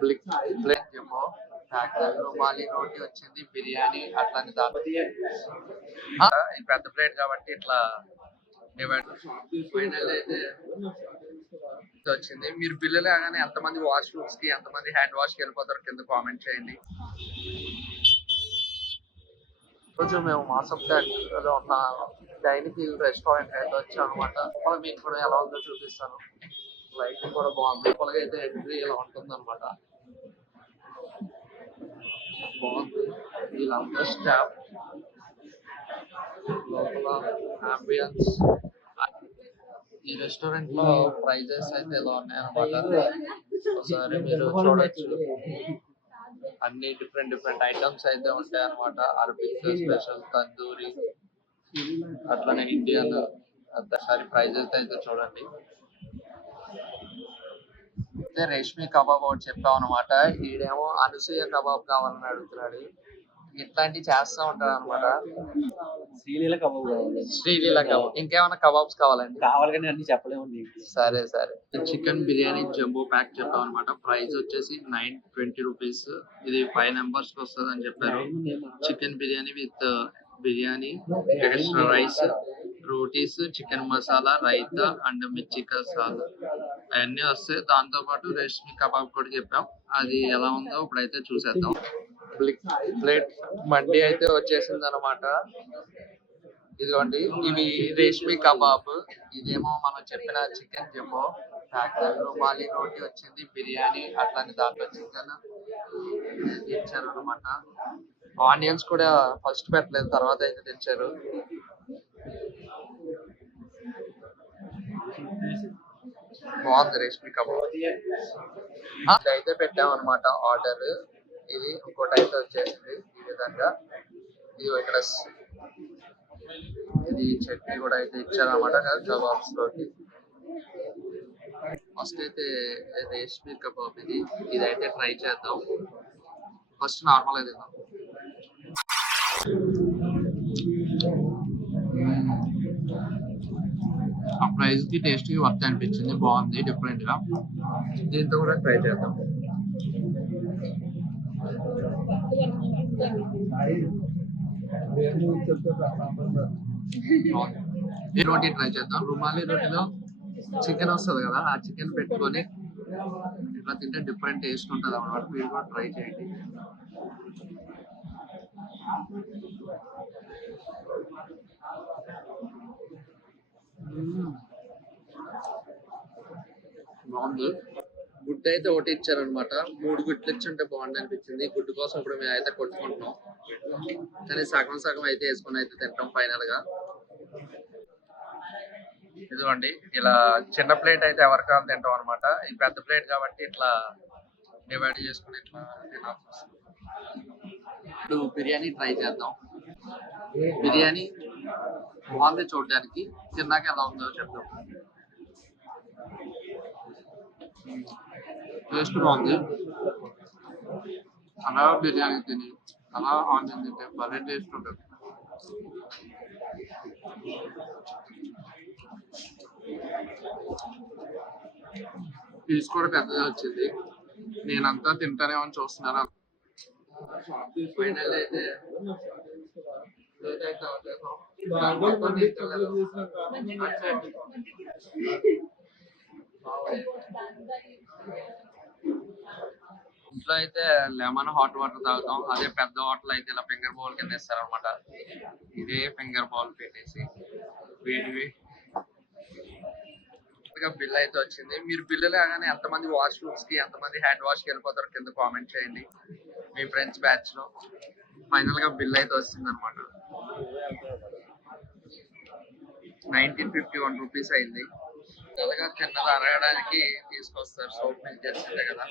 Plane jumbo rumali రోటీ వచ్చింది, బిర్యానీ అట్లాంటి దాంట్లో ఈ పెద్ద ప్లేట్ కాబట్టి ఇట్లా డివైడ్ ఫైనల్ అయితే ఇది వచ్చింది. మీరు బిల్లు లాగానే ఎంతమంది వాష్రూమ్స్ కి ఎంతమంది హ్యాండ్ వాష్ కి వెళ్ళిపోతారు కింద కామెంట్ చేయండి. రోజు మేము మాసంలో ఉన్న డైనింగ్ రెస్టారెంట్ అయితే వచ్చాం అనమాట. మీకు కూడా ఎలా ఉందో చూపిస్తాను. లైటింగ్ కూడా బాగుంది. లోపలగా అయితే ఎంట్రీ ఇలా ఉంటుంది అనమాట. బాగుంది. వీళ్ళంతా స్టాఫ్ లోపల అంబియన్స్. ఈ రెస్టారెంట్ లో ప్రైజెస్ అయితే ఎలా ఉన్నాయన్నమాట. ఒకసారి మీరు చూడొచ్చు. అన్ని డిఫరెంట్ ఐటమ్స్ అయితే ఉంటాయి అనమాట. అరబిక్ స్పెషల్, తందూరి, అట్లనే ఇండియన్. ఒకసారి ప్రైజెస్ అయితే చూడండి. అయితే రేష్మి కబాబ్ ఒకటి చెప్పాం అనమాట. ఈడేమో అనసూయ కబాబ్ కావాలని అడుగుతున్నాడు. ఇట్లాంటివి చేస్తా ఉంటాడు అనమాట. శ్రీలీల కబాబ్ కావాలి. శ్రీలీల కబాబ్. ఇంకేమైనా కబాబ్స్ కావాలండి? కావాలి కానీ అన్ని చెప్పలేము. సరే. చికెన్ బిర్యానీ జంబో ప్యాక్ చెప్పాం అనమాట. ప్రైస్ వచ్చేసి 920 రూపీస్. ఇది 5 మెంబర్స్ కి వస్తుంది అని చెప్పారు. Chicken biryani with biryani, extra rice, rotis, chicken masala, raita and మిర్చి కసాలా అవన్నీ వస్తాయి. దాంతో పాటు రేష్మి కబాబ్ కూడా చెప్పాం. అది ఎలా ఉందో ఇప్పుడైతే చూసేద్దాం. ప్లేట్ మండి అయితే వచ్చేసింది అనమాట. ఇదిగోండి, ఇవి రేష్మి కబాబ్. ఇదేమో మనం చెప్పిన చికెన్ జంబో ప్యాక్. రుమాలి రోటీ వచ్చింది, బిర్యానీ అట్లాంటి దాంట్లో చికెన్ తెచ్చారు అనమాట. ఆనియన్స్ కూడా ఫస్ట్ పెట్టలేదు, తర్వాత అయితే తెచ్చారు. బాగుంది రేష్మి కబాబ్. అయితే పెట్టాం అనమాట ఆర్డర్. ఇది ఇంకోటి అయితే వచ్చేసింది ఈ విధంగా. ఇది ఇక్కడ ఇది చట్నీ కూడా అయితే ఇచ్చారన్నమాట కబాబ్స్ లోకి. ఫస్ట్ అయితే రేష్మి కబాబ్ ఇదైతే ట్రై చేద్దాం. ఫస్ట్ నార్మల్ అయితే ఆ ప్రైస్ కి టేస్ట్ కి వర్త్ అనిపించింది. బాగుంది, డిఫరెంట్ గా. దీంతో కూడా ట్రై చేద్దాం. ఈ రోటీ ట్రై చేద్దాం. రుమాలి రోటీలో చికెన్ వస్తుంది కదా, ఆ చికెన్ పెట్టుకొని ఇట్లా తింటే డిఫరెంట్ టేస్ట్ ఉంటుంది అన్నమాట. మీరు కూడా ట్రై చేయండి. బాగుంది. గుడ్డు అయితే ఒకటి ఇచ్చారనమాట. 3 గుడ్లు ఇచ్చుంటే బాగుంది అనిపించింది. గుడ్డు కోసం ఇప్పుడు మేము అయితే కొట్టుకుంటున్నాం. కానీ సగం అయితే వేసుకొని అయితే తింటాం ఫైనల్ గా. ఇదిగోండి, ఇలా చిన్న ప్లేట్ అయితే ఎవరికాలు తింటాం అనమాట. ఈ పెద్ద ప్లేట్ కాబట్టి ఇట్లా డివైడ్ చేసుకుని ఇట్లా తినాల్సి వస్తుంది. ఇప్పుడు బిర్యానీ ట్రై చేద్దాం. బిర్యానీ బాగుంది చూడడానికి. తిన్నాక ఎలా ఉందో చెప్తాం. టేస్ట్ బాగుంది. అలా బిర్యానీ తిని అలా ఆనియన్ తింటే భలే టేస్ట్ ఉంటుంది. పీస్ కూడా పెద్దగా వచ్చింది. నేనంతా తింటానేమని చూస్తున్నాను. ఫైనల్ అయితే ఇంట్లో అయితే లెమన్ హాట్ వాటర్ తాగుతాం. అదే పెద్ద హోటల్ అయితే ఇలా ఫింగర్ బౌల్ కింద ఇస్తారనమాట. ఇదే ఫింగర్ బౌల్ పెట్టేసి వేడివి బిల్ అయితే వచ్చింది. మీరు బిల్లు లాగానే ఎంతమంది వాష్రూమ్స్ కి ఎంతమంది హ్యాండ్ వాష్ కి వెళ్ళిపోతారు కింద కామెంట్ చేయండి. మీ ఫ్రెండ్స్ బ్యాచ్ లో ఫైనల్ గా బిల్ అయితే వస్తుంది అనమాట. 1951 రూపీస్ అయింది. అలాగా చిన్నది అరగడానికి తీసుకొస్తారు. సోప్ మీకు తెలిసిందే కదా.